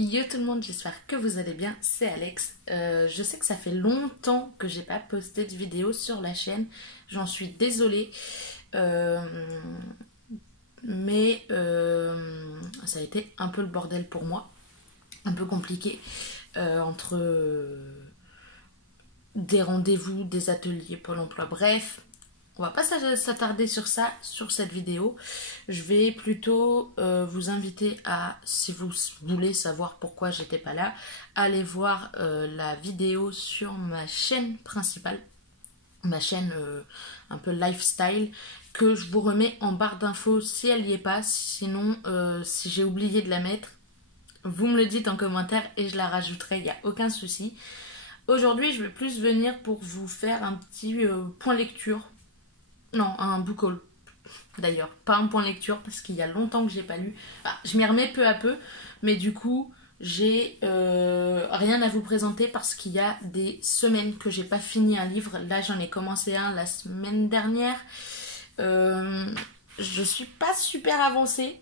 Yo tout le monde, j'espère que vous allez bien, c'est Alex. Je sais que ça fait longtemps que j'ai pas posté de vidéo sur la chaîne, j'en suis désolée. Mais ça a été un peu le bordel pour moi, un peu compliqué entre des rendez-vous, des ateliers, Pôle emploi, bref. On va pas s'attarder sur ça, sur cette vidéo. Je vais plutôt vous inviter à, si vous voulez savoir pourquoi j'étais pas là, aller voir la vidéo sur ma chaîne principale, ma chaîne un peu lifestyle, que je vous remets en barre d'infos si elle y est pas. Sinon, si j'ai oublié de la mettre, vous me le dites en commentaire et je la rajouterai, il n'y a aucun souci. Aujourd'hui, je vais plus venir pour vous faire un petit point lecture. Non, un book haul d'ailleurs, pas un point lecture parce qu'il y a longtemps que j'ai pas lu. Je m'y remets peu à peu, mais du coup j'ai rien à vous présenter parce qu'il y a des semaines que j'ai pas fini un livre. Là j'en ai commencé un la semaine dernière. Je suis pas super avancée.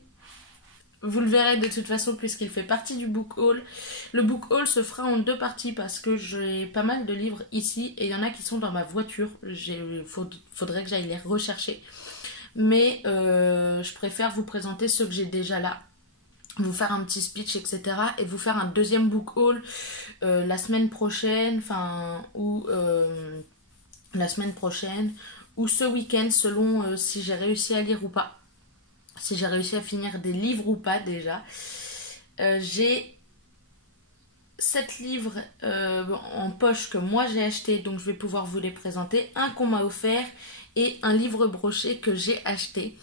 Vous le verrez de toute façon puisqu'il fait partie du book haul. Le book haul se fera en deux parties parce que j'ai pas mal de livres ici et il y en a qui sont dans ma voiture. Faudrait que j'aille les rechercher. Mais je préfère vous présenter ceux que j'ai déjà là, vous faire un petit speech, etc. et vous faire un deuxième book haul la semaine prochaine, ou la semaine prochaine, ou ce week-end, selon si j'ai réussi à lire ou pas. Si j'ai réussi à finir des livres ou pas déjà. J'ai 7 livres en poche que moi j'ai acheté, donc je vais pouvoir vous les présenter. Un qu'on m'a offert et un livre broché que j'ai acheté.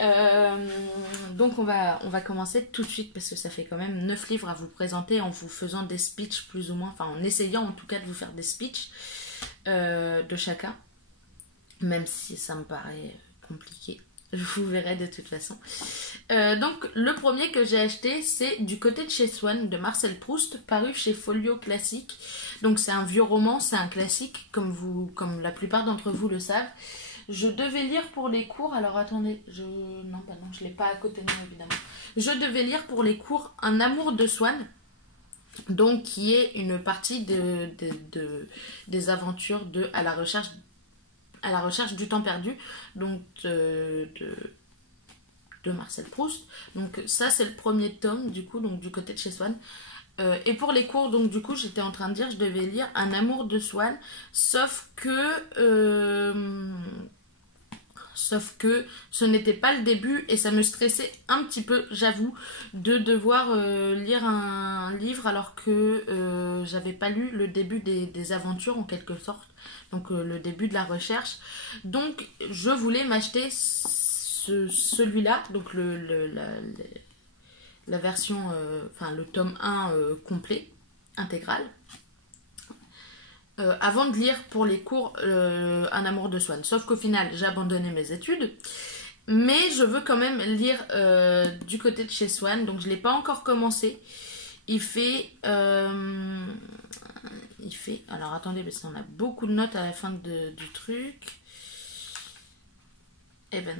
Donc on va commencer tout de suite parce que ça fait quand même 9 livres à vous présenter en vous faisant des speeches plus ou moins, enfin en essayant en tout cas de vous faire des speeches de chacun, même si ça me paraît compliqué. Je vous verrai de toute façon. Donc le premier que j'ai acheté, c'est Du côté de chez Swann de Marcel Proust, paru chez Folio Classique. Donc c'est un vieux roman, c'est un classique, comme la plupart d'entre vous le savent. Je devais lire pour les cours, alors attendez, non, je l'ai pas à côté de moi évidemment. Je devais lire pour les cours Un amour de Swann, donc qui est une partie des aventures à la recherche du temps perdu, donc de Marcel Proust. Donc ça c'est le premier tome du coup, donc Du côté de chez Swann. Et pour les cours, donc du coup j'étais en train de dire je devais lire Un amour de Swann, sauf que ce n'était pas le début et ça me stressait un petit peu, j'avoue, de devoir lire un livre alors que j'avais pas lu le début des aventures en quelque sorte, donc le début de la recherche. Donc je voulais m'acheter celui-là, donc la version, le tome 1 complet, intégral. Avant de lire pour les cours Un amour de Swann. Sauf qu'au final, j'ai abandonné mes études. Mais je veux quand même lire Du côté de chez Swann. Donc je ne l'ai pas encore commencé. Il fait... Alors attendez, parce qu'on a beaucoup de notes à la fin du truc. Eh ben...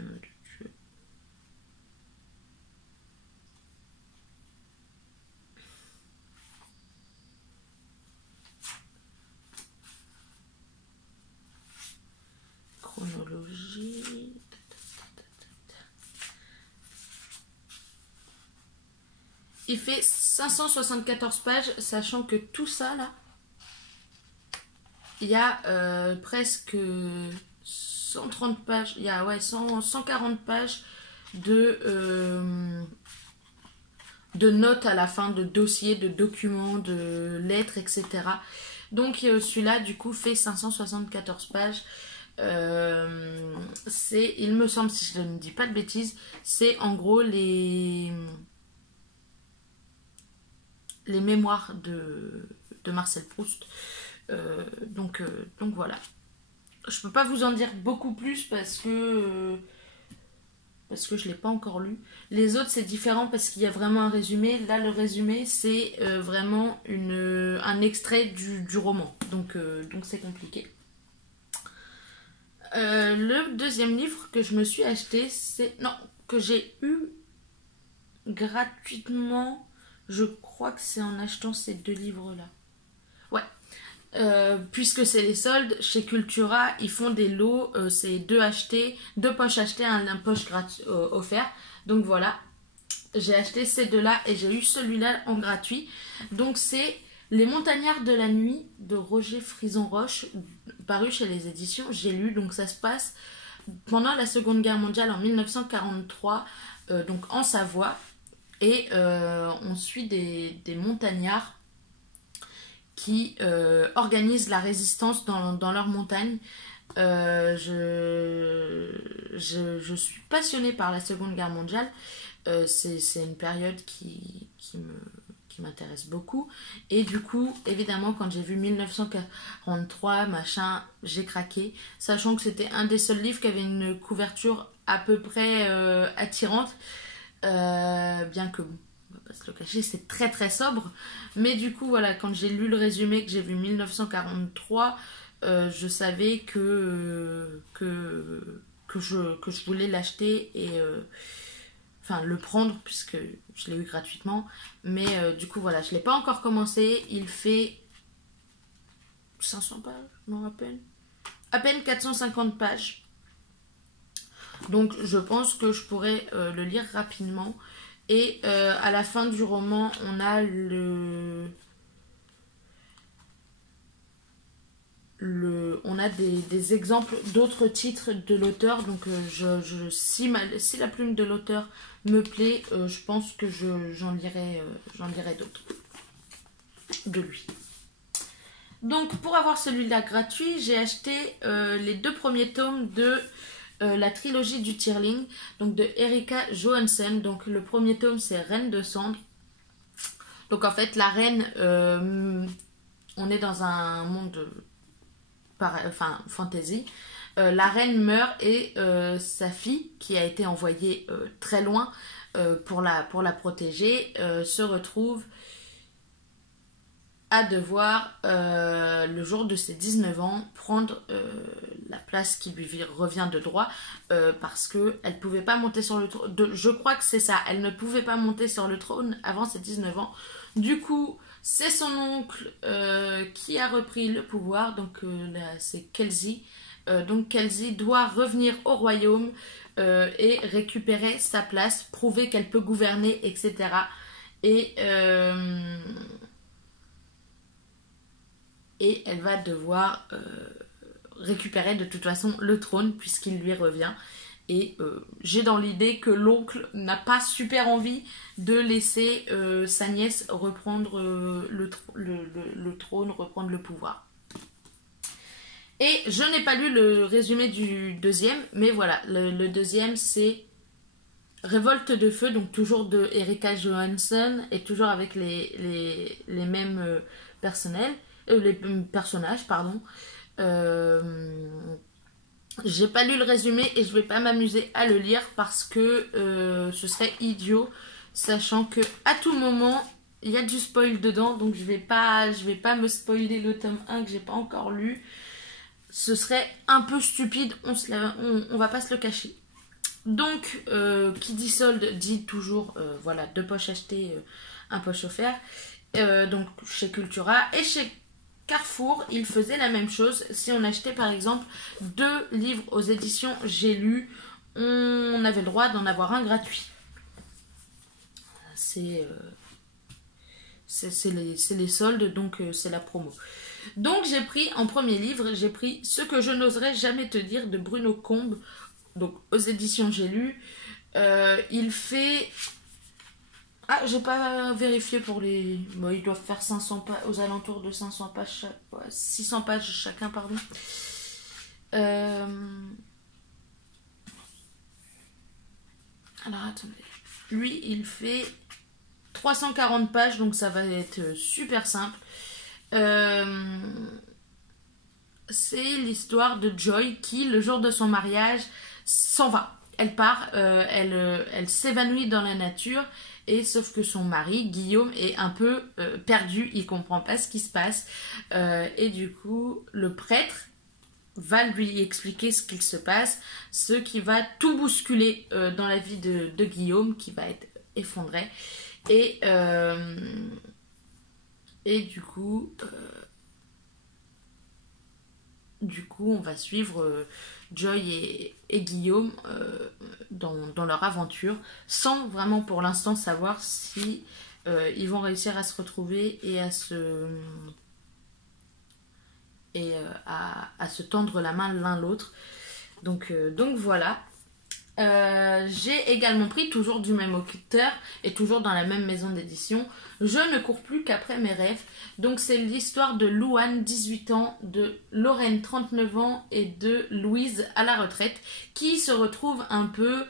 Chronologie. Il fait 574 pages, sachant que tout ça là, il y a presque 130 pages, il y a 140 pages de notes à la fin, de dossiers, de documents, de lettres, etc. Donc celui-là du coup fait 574 pages. Il me semble, si je ne dis pas de bêtises, c'est en gros les mémoires de Marcel Proust. Donc voilà. Je peux pas vous en dire beaucoup plus parce que je l'ai pas encore lu. Les autres c'est différent parce qu'il y a vraiment un résumé. Là le résumé c'est vraiment un extrait du roman. Donc c'est compliqué. Le deuxième livre que je me suis acheté, que j'ai eu gratuitement Je crois que c'est en achetant ces 2 livres-là. Ouais. Puisque c'est les soldes, chez Cultura, ils font des lots, c'est 2 achetés, 2 poches achetées, un poche offert. Donc voilà, j'ai acheté ces 2-là et j'ai eu celui-là en gratuit. Donc c'est Les Montagnards de la Nuit de Roger Frison-Roche, paru chez les éditions J'ai lu. Donc ça se passe pendant la Seconde Guerre mondiale en 1943, donc en Savoie. Et on suit des montagnards qui organisent la résistance dans leur montagne. Je suis passionnée par la Seconde Guerre mondiale. C'est une période qui m'intéresse beaucoup. Et du coup, évidemment, quand j'ai vu 1943, machin, j'ai craqué. Sachant que c'était un des seuls livres qui avait une couverture à peu près attirante. Bien que, bon, on va pas se le cacher, c'est très très sobre. Mais du coup, voilà, quand j'ai lu le résumé, que j'ai vu 1943, je savais que je voulais l'acheter et enfin le prendre puisque je l'ai eu gratuitement. Mais du coup, voilà, je l'ai pas encore commencé. Il fait 500 pages, non, à peine 450 pages. Donc je pense que je pourrais le lire rapidement. Et à la fin du roman, on a on a des exemples d'autres titres de l'auteur. Donc si la plume de l'auteur me plaît, je pense que j'en lirai d'autres de lui. Donc pour avoir celui-là gratuit, j'ai acheté les 2 premiers tomes de la trilogie du Tierling, donc de Erika Johansen. Donc le premier tome, c'est Reine de Cendre. Donc en fait, la reine, on est dans un monde fantasy. La reine meurt et sa fille, qui a été envoyée très loin pour la protéger, se retrouve à devoir, le jour de ses 19 ans, prendre la place qui lui revient de droit, parce qu'elle ne pouvait pas monter sur le trône. Je crois que c'est ça, elle ne pouvait pas monter sur le trône avant ses 19 ans. Du coup, c'est son oncle qui a repris le pouvoir, donc là, c'est Kelsey. Donc Kelsey doit revenir au royaume et récupérer sa place, prouver qu'elle peut gouverner, etc. Et elle va devoir récupérer de toute façon le trône puisqu'il lui revient. Et j'ai dans l'idée que l'oncle n'a pas super envie de laisser sa nièce reprendre le trône, reprendre le pouvoir. Et je n'ai pas lu le résumé du deuxième, mais voilà, le deuxième c'est Révolte de feu, donc toujours de Erika Johansen et toujours avec les mêmes personnages, pardon. J'ai pas lu le résumé et je vais pas m'amuser à le lire parce que ce serait idiot, sachant que à tout moment il y a du spoil dedans, donc je vais pas me spoiler le tome 1 que j'ai pas encore lu. Ce serait un peu stupide, on va pas se le cacher. Donc qui dit solde dit toujours voilà, 2 poches achetées, un poche offert. Donc chez Cultura et chez Carrefour, il faisait la même chose. Si on achetait par exemple 2 livres aux éditions J'ai lu, on avait le droit d'en avoir un gratuit. C'est les soldes, donc c'est la promo. Donc j'ai pris en premier livre, j'ai pris Ce que je n'oserais jamais te dire de Bruno Combe, donc aux éditions J'ai lu. Il fait... Ah, j'ai pas vérifié pour les... Bon, ils doivent faire 500 pages, aux alentours de 500 pages, 600 pages chacun, pardon. Alors, attendez. Lui, il fait 340 pages, donc ça va être super simple. C'est l'histoire de Joy qui, le jour de son mariage, s'en va. Elle part, elle s'évanouit dans la nature. Et sauf que son mari, Guillaume, est un peu perdu, il comprend pas ce qui se passe. Et du coup, le prêtre va lui expliquer ce qu'il se passe, ce qui va tout bousculer dans la vie de Guillaume, qui va être effondré. Et, et du coup, on va suivre Joy et Guillaume dans leur aventure, sans vraiment pour l'instant savoir si ils vont réussir à se retrouver et à se tendre la main l'un l'autre. Donc voilà. J'ai également pris, toujours du même auteur et toujours dans la même maison d'édition, Je ne cours plus qu'après mes rêves. Donc c'est l'histoire de Louane, 18 ans, de Lorraine, 39 ans et de Louise à la retraite, qui se retrouvent un peu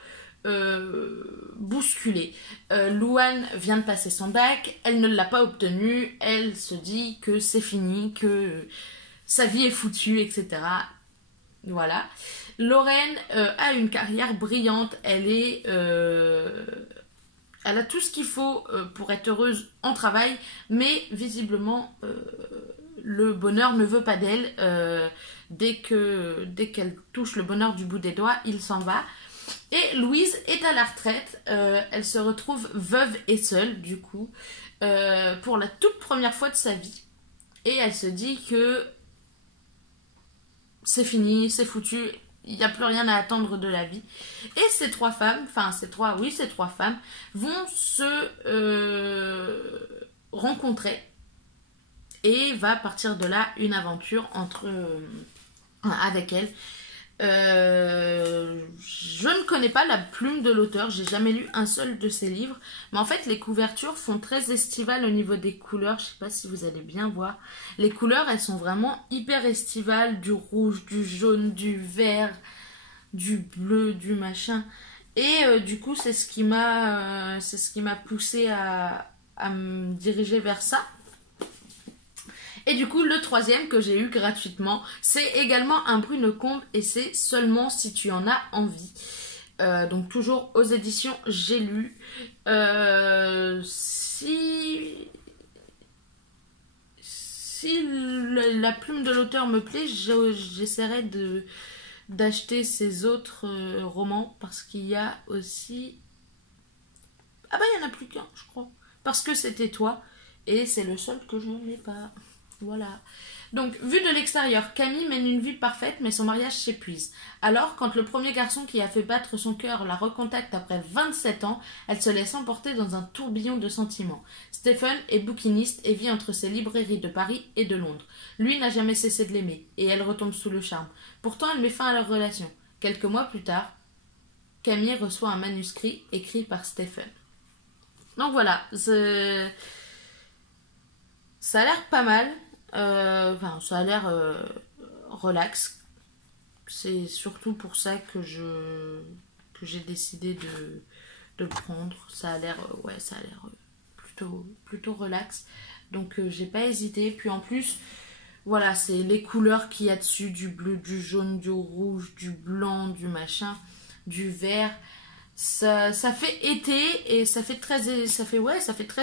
bousculée. Louane vient de passer son bac, elle ne l'a pas obtenu, elle se dit que c'est fini, que sa vie est foutue, etc. Voilà. Lorraine a une carrière brillante, elle a tout ce qu'il faut pour être heureuse en travail, mais visiblement le bonheur ne veut pas d'elle. Dès qu'elle touche le bonheur du bout des doigts, il s'en va. Et Louise est à la retraite, elle se retrouve veuve et seule du coup, pour la toute première fois de sa vie. Et elle se dit que c'est fini, c'est foutu, il n'y a plus rien à attendre de la vie. Et ces trois femmes vont se rencontrer et va partir de là une aventure avec elles. Je ne connais pas la plume de l'auteur, j'ai jamais lu un seul de ses livres, mais en fait les couvertures font très estivales au niveau des couleurs. Je sais pas si vous allez bien voir, les couleurs elles sont vraiment hyper estivales, du rouge, du jaune, du vert, du bleu, du machin, et du coup c'est ce qui m'a poussé à me diriger vers ça. Et du coup, le troisième que j'ai eu gratuitement, c'est également un Bruno-Combe et c'est Seulement si tu en as envie. Donc toujours aux éditions J'ai lu. Si la plume de l'auteur me plaît, j'essaierai d'acheter ses autres romans, parce qu'il y a aussi... Ah bah il n'y en a plus qu'un, je crois. Parce que c'était toi, et c'est le seul que je n'ai pas. Voilà. Donc, vu de l'extérieur, Camille mène une vie parfaite, mais son mariage s'épuise. Alors, quand le premier garçon qui a fait battre son cœur la recontacte après 27 ans, elle se laisse emporter dans un tourbillon de sentiments. Stephen est bouquiniste et vit entre ses librairies de Paris et de Londres. Lui n'a jamais cessé de l'aimer, et elle retombe sous le charme. Pourtant, elle met fin à leur relation. Quelques mois plus tard, Camille reçoit un manuscrit écrit par Stephen. Donc voilà, ça a l'air pas mal. Ça a l'air relax. C'est surtout pour ça que j'ai décidé de le prendre. Ça a l'air plutôt relax. Donc j'ai pas hésité. Puis en plus, voilà, c'est les couleurs qu'il y a dessus, du bleu, du jaune, du rouge, du blanc, du machin, du vert. Ça fait été et ça fait très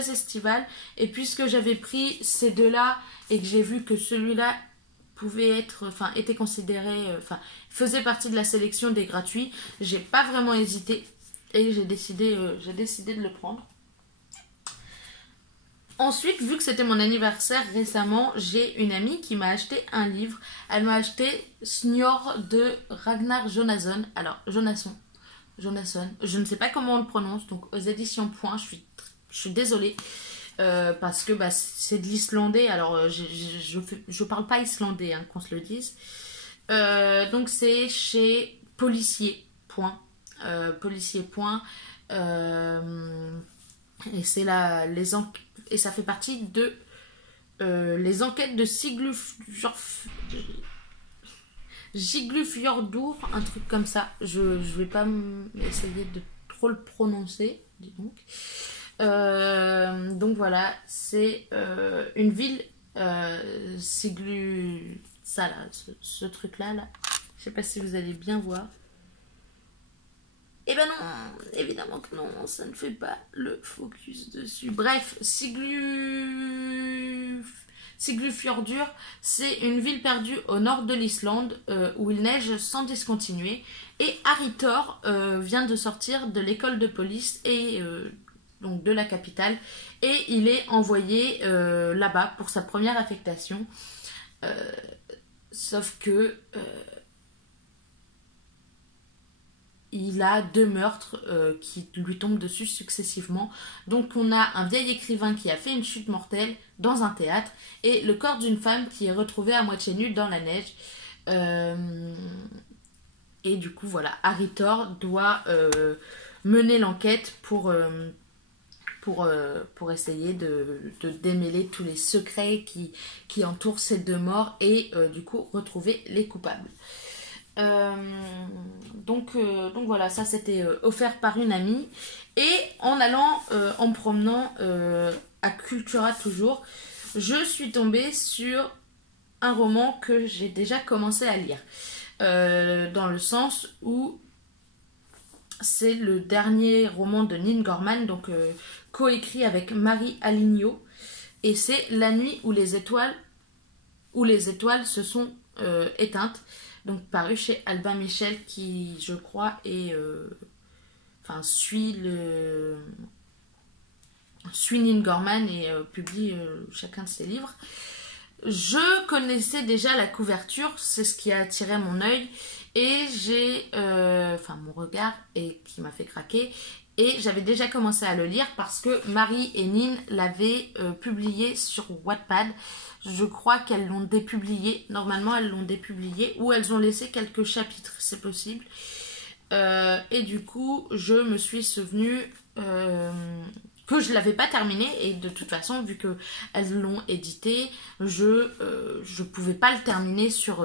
estival. Et puisque j'avais pris ces deux-là et que j'ai vu que celui-là était considéré, faisait partie de la sélection des gratuits, j'ai pas vraiment hésité et j'ai décidé de le prendre. Ensuite, vu que c'était mon anniversaire récemment, j'ai une amie qui m'a acheté un livre. Elle m'a acheté Snior de Ragnar Jonasson. Alors, Jonasson, je ne sais pas comment on le prononce, donc aux éditions Point, je suis désolée, parce que c'est de l'islandais, alors je parle pas islandais, hein, qu'on se le dise. Donc c'est chez Policier Point, et c'est et ça fait partie de les enquêtes de Siglufjordur, un truc comme ça. Je vais pas essayer de trop le prononcer, dis donc. Donc voilà, c'est une ville ça là, ce truc là. Je sais pas si vous allez bien voir. Eh ben non, évidemment que non, ça ne fait pas le focus dessus. Bref, Siglufjordur, c'est une ville perdue au nord de l'Islande où il neige sans discontinuer. Et Harry Thor vient de sortir de l'école de police et donc de la capitale, et il est envoyé là-bas pour sa première affectation. Sauf que il a 2 meurtres qui lui tombent dessus successivement. Donc on a un vieil écrivain qui a fait une chute mortelle dans un théâtre et le corps d'une femme qui est retrouvé à moitié nue dans la neige. Et du coup voilà, Harry Thor doit mener l'enquête pour essayer de démêler tous les secrets qui entourent ces 2 morts et du coup retrouver les coupables. Donc voilà, ça c'était offert par une amie. Et en allant, en me promenant à Cultura toujours, je suis tombée sur un roman que j'ai déjà commencé à lire. Dans le sens où c'est le dernier roman de Neil Gaiman, donc coécrit avec Marie Aligno, et c'est La nuit où les étoiles se sont éteintes, donc paru chez Albin Michel, qui je crois est suit Neil Gaiman et publie chacun de ses livres. Je connaissais déjà la couverture, c'est ce qui a attiré mon œil et mon regard et qui m'a fait craquer. Et j'avais déjà commencé à le lire parce que Marie et Nin l'avaient publié sur Wattpad. Je crois qu'elles l'ont dépublié. Normalement, elles l'ont dépublié ou elles ont laissé quelques chapitres, c'est possible. Et du coup, je me suis souvenue que je l'avais pas terminé et de toute façon, vu qu'elles l'ont édité, je pouvais pas le terminer sur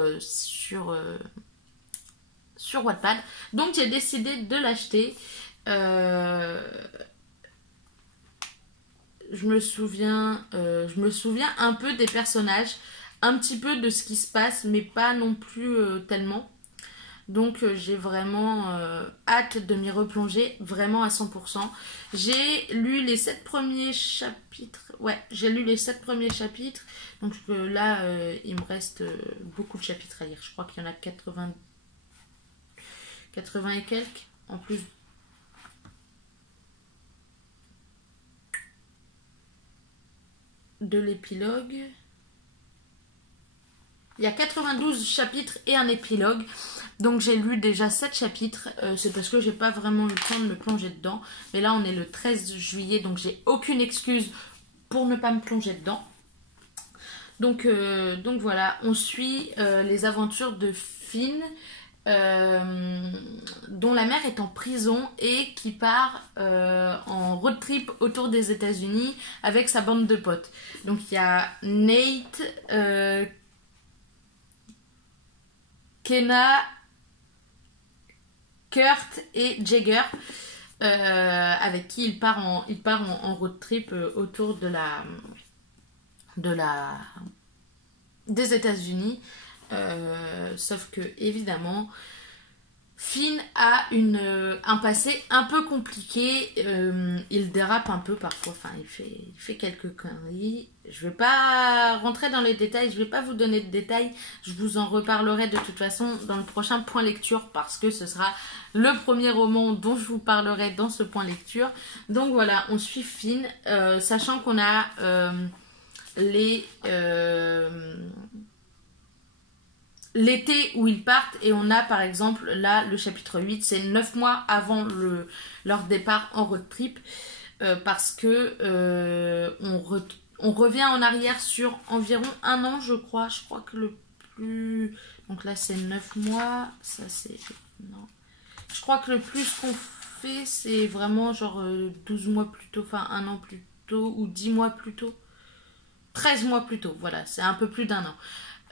Wattpad. Donc, j'ai décidé de l'acheter. Je me souviens un peu des personnages, un petit peu de ce qui se passe, mais pas non plus tellement. Donc j'ai vraiment hâte de m'y replonger vraiment à 100%. J'ai lu les 7 premiers chapitres. Ouais, j'ai lu les 7 premiers chapitres. Donc là, il me reste beaucoup de chapitres à lire. Je crois qu'il y en a 80 et quelques. En plus de l'épilogue. Il y a 92 chapitres et un épilogue. Donc j'ai lu déjà 7 chapitres. C'est parce que j'ai pas vraiment eu le temps de me plonger dedans. Mais là on est le 13 juillet. Donc j'ai aucune excuse pour ne pas me plonger dedans. Donc voilà. On suit les aventures de Finn. Dont la mère est en prison et qui part en road trip autour des États-Unis avec sa bande de potes. Donc il y a Nate, Kenna, Kurt et Jagger, avec qui il part en road trip autour des États-Unis. Sauf que évidemment Finn a un passé un peu compliqué, il dérape un peu parfois, il fait quelques conneries. Je vais pas rentrer dans les détails, je vais pas vous donner de détails, je vous en reparlerai de toute façon dans le prochain point lecture parce que ce sera le premier roman dont je vous parlerai dans ce point lecture. Donc voilà, on suit Finn, sachant qu'on a l'été où ils partent et on a par exemple là le chapitre 8, c'est 9 mois avant leur départ en road trip parce que on revient en arrière sur environ 1 an je crois que le plus... Donc là c'est 9 mois, ça c'est... Non. Je crois que le plus qu'on fait c'est vraiment genre 12 mois plus tôt, 1 an plus tôt ou 10 mois plus tôt. 13 mois plus tôt, voilà, c'est un peu plus d'1 an.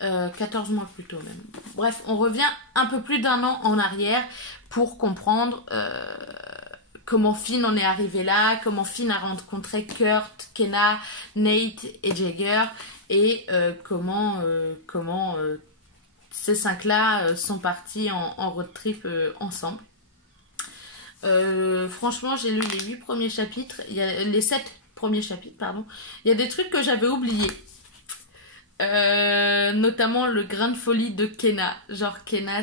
14 mois plus tôt même. Bref, on revient un peu plus d'1 an en arrière pour comprendre comment Finn en est arrivé là, comment Finn a rencontré Kurt, Kenna, Nate et Jagger et comment ces 5-là sont partis en road trip ensemble. Franchement, j'ai lu les 8 premiers chapitres, les 7 premiers chapitres, pardon. Il y a des trucs que j'avais oubliés. Notamment le grain de folie de Kenna. Genre Kenna,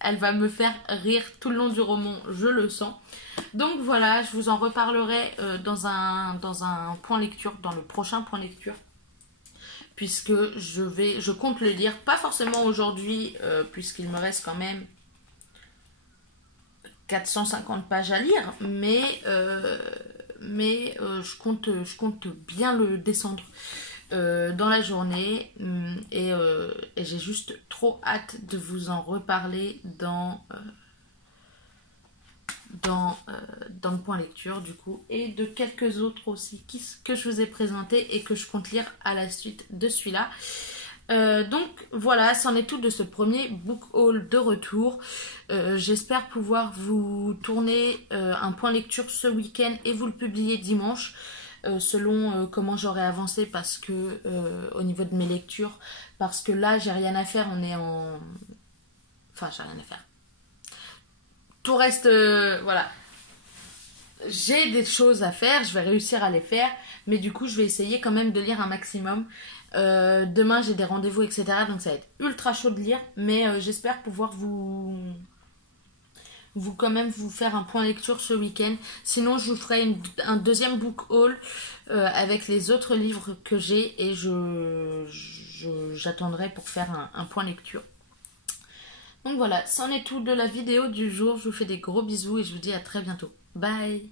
elle va me faire rire tout le long du roman, je le sens. Donc voilà, je vous en reparlerai dans un point lecture, dans le prochain point lecture. Puisque je compte le lire, pas forcément aujourd'hui, puisqu'il me reste quand même 450 pages à lire, mais je compte bien le descendre dans la journée et j'ai juste trop hâte de vous en reparler dans le point lecture du coup, et de quelques autres aussi que je vous ai présentés et que je compte lire à la suite de celui-là. Donc voilà, c'en est tout de ce premier book haul de retour. J'espère pouvoir vous tourner un point lecture ce week-end et vous le publier dimanche, selon comment j'aurai avancé, parce que au niveau de mes lectures, parce que là j'ai rien à faire, on est en... Enfin, j'ai rien à faire. Tout reste... voilà. J'ai des choses à faire, je vais réussir à les faire, mais du coup je vais essayer quand même de lire un maximum. Demain j'ai des rendez-vous, etc. Donc ça va être ultra chaud de lire, mais j'espère pouvoir vous quand même vous faire un point lecture ce week-end. Sinon je vous ferai un deuxième book haul avec les autres livres que j'ai, et j'attendrai pour faire un point lecture. Donc voilà, c'en est tout de la vidéo du jour. Je vous fais des gros bisous et je vous dis à très bientôt. Bye!